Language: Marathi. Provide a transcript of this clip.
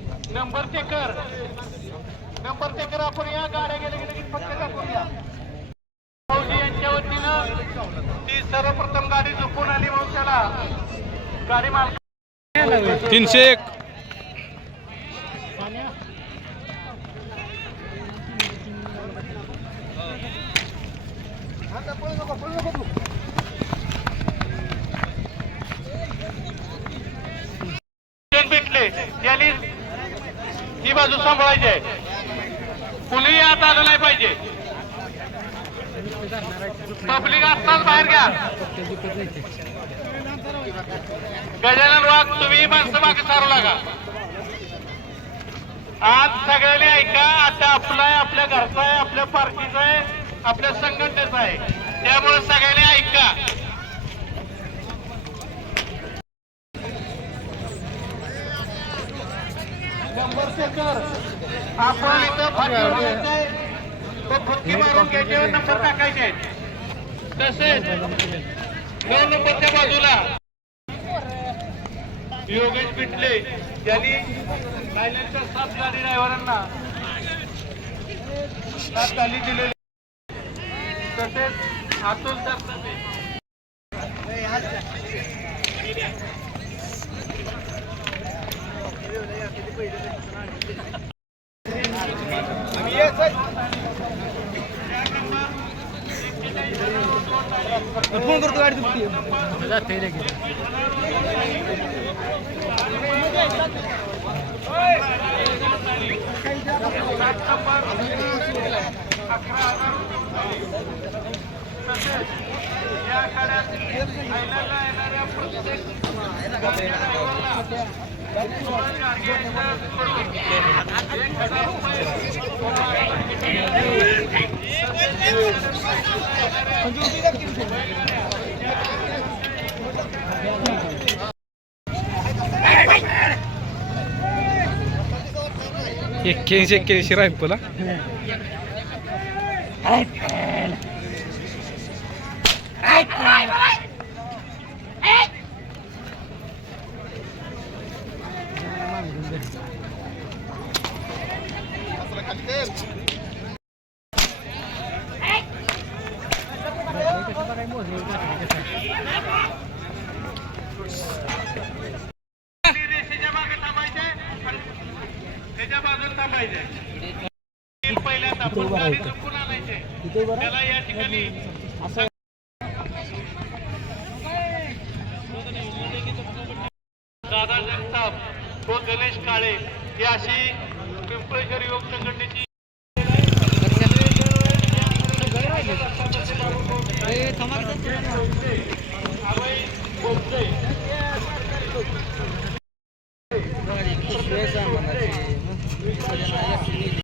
नंबर टेकर नंबर टेकर आपण या गाड्या गेल्या गेल्या की फक्त दाखवून या भाऊजी यांच्या वतीनं ती सर्वप्रथम गाडी झोपून आली म्हणून त्याला गाडी मालक तीनशे एक. भेटले यांनी ही बाजू सांभाळायची आहे. कुणीही आत आलं नाही पाहिजे. पब्लिक आत्ताच बाहेर घ्या. गजानन वाघ तुम्ही माणसं मागे सारू लागा. आज सगळ्यांनी ऐका आता आपला आहे आपल्या घरचा आहे आपल्या पार्टीचा आहे आपल्या संघटनेचा आहे. त्यामुळे सगळ्यांनी ऐका नंबर चेकर आपण इथं तो फटके मारून घ्यायचे नंबर टाकायचे. तसेच दोन नंबरच्या बाजूला योगेश पिटले यांनी लायलनच्या सात गाडी ड्रायव्हरांना सात गाडी दिलेली. तसेच अतुल सरनामे फोन करतो गाडी दुखती या एक्क्याऐंशी एक्क्याऐंशी रायफल. रेषेच्या ठिकाणी दादा जगताप व गणेश काळे ही अशी पिंपळेश्वर युवक संघटनेची अभय बोपटे